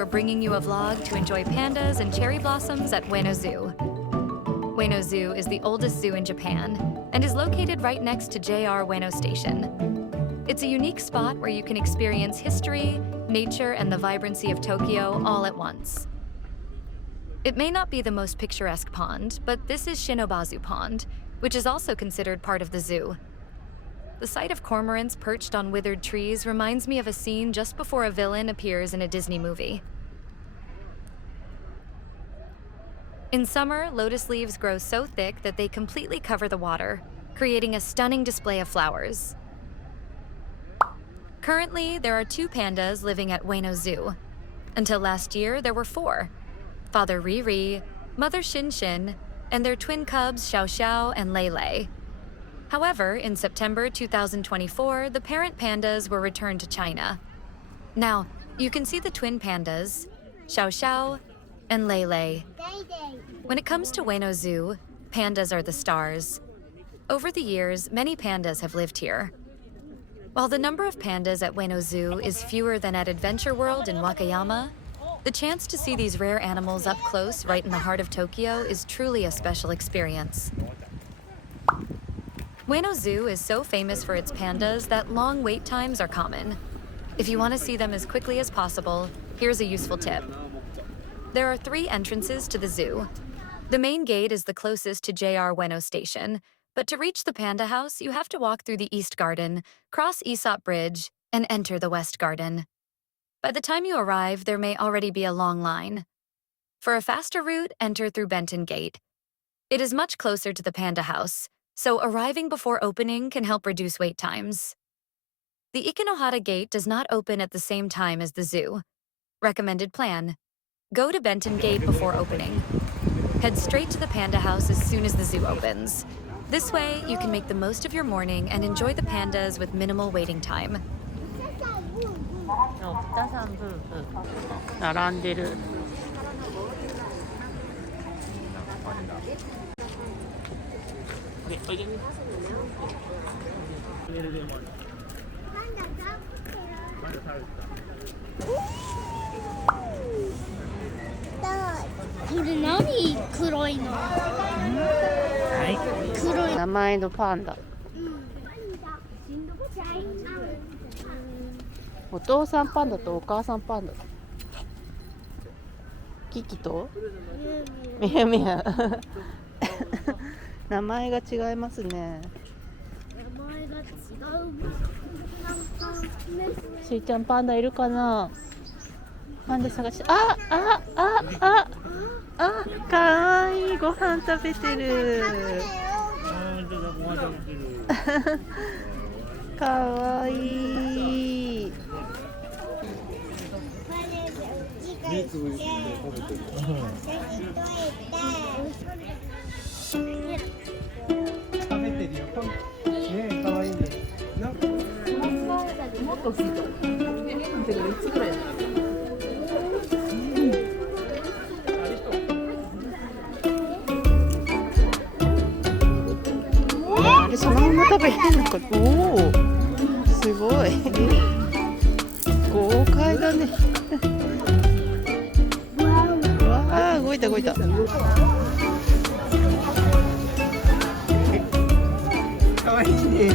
we're bringing you a vlog to enjoy pandas and cherry blossoms at Ueno Zoo. Ueno Zoo is the oldest zoo in Japan and is located right next to JR Ueno Station. It's a unique spot where you can experience history, nature, and the vibrancy of Tokyo all at once. It may not be the most picturesque pond, but this is Shinobazu Pond, which is also considered part of the zoo. The sight of cormorants perched on withered trees reminds me of a scene just before a villain appears in a Disney movie. In summer, lotus leaves grow so thick that they completely cover the water, creating a stunning display of flowers. Currently, there are 2 pandas living at Ueno Zoo. Until last year, there were 4. Father Riri, Mother Shinshin, and their twin cubs Xiao Xiao and Lei Lei. However, in September 2024, the parent pandas were returned to China. Now, you can see the twin pandas, Xiao Xiao and Lei Lei. When it comes to Ueno Zoo, pandas are the stars. Over the years, many pandas have lived here. While the number of pandas at Ueno Zoo is fewer than at Adventure World in Wakayama, the chance to see these rare animals up close right in the heart of Tokyo is truly a special experience. Ueno Zoo is so famous for its pandas that long wait times are common. If you want to see them as quickly as possible, here's a useful tip. There are 3 entrances to the zoo. The main gate is the closest to JR Ueno Station, but to reach the panda house, you have to walk through the East Garden, cross Aesop Bridge, and enter the West Garden. By the time you arrive, there may already be a long line. For a faster route, enter through Benton Gate. It is much closer to the panda house, so arriving before opening can help reduce wait times. The Ikenohara Gate does not open at the same time as the zoo. Recommended plan: go to Benton Gate before opening. Head straight to the panda house as soon as the zoo opens. This way, you can make the most of your morning and enjoy the pandas with minimal waiting time. 北さん夫婦並んでる。これ何黒いの？黒い。名前のパンダ。お父さんパンダとお母さんパンダ。キキとミヤミヤ。名前が違いますね。名前が違う。しーちゃんパンダいるかな。パンダ探し。かわいい、ご飯食べてる。かわいい。食べてるよ。ねえ、かわいいね。もっと大きいと。3つぐらい。あれそのまま食べれるのか。おお、すごい。豪快だね。わあ、動いた動いた。かわいいね。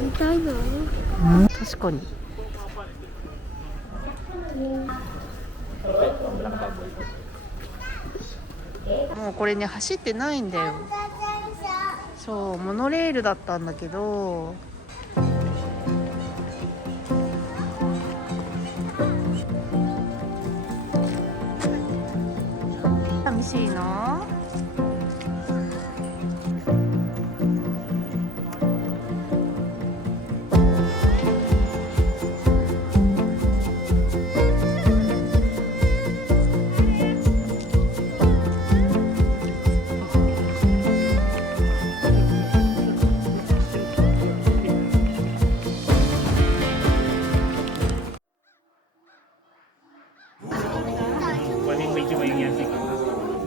見たいの？確かに。もうこれね走ってないんだよ。そうモノレールだったんだけど。寂しいの？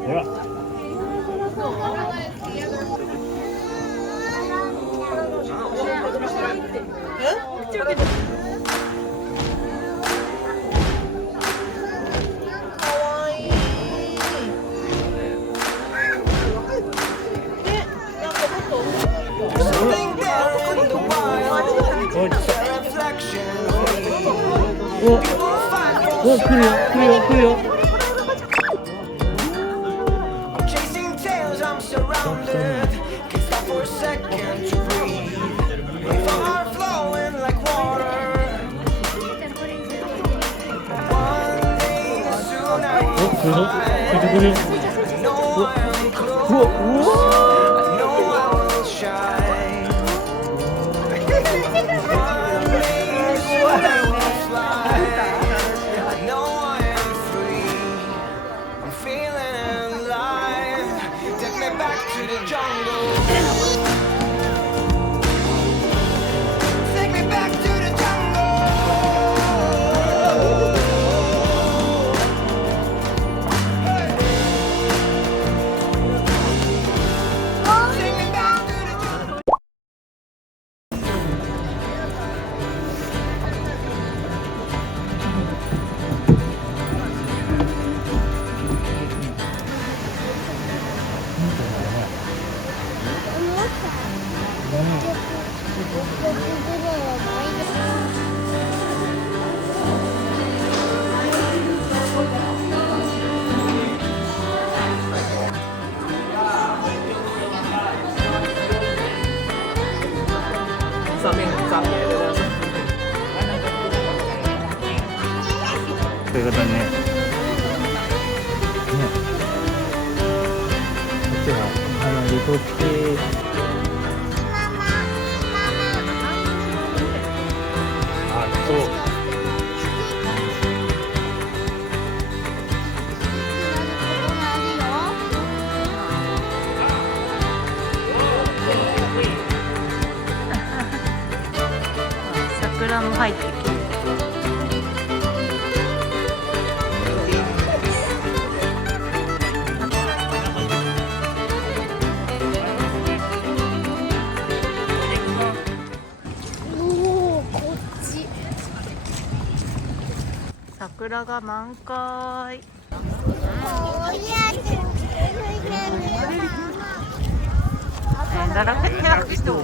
ほら。お、来るよ、来るよ、来るよ。Chasing tails, I'm surrounded. Can't stop for a second to breathe. Far flowing like water. One day soon I will find. Know I'm close. I know I will shine. One day soon I will fly. I know I am free. I'm feeling alive. Take me back to the jungle. Take me back to the jungle. Hey. Take me back to the jungle. 上面长野的。そういうことね。ね。こっちは離れとって。あ、そう。桜も入ってきて。おお、こっち。桜が満開。darah kenyang itu.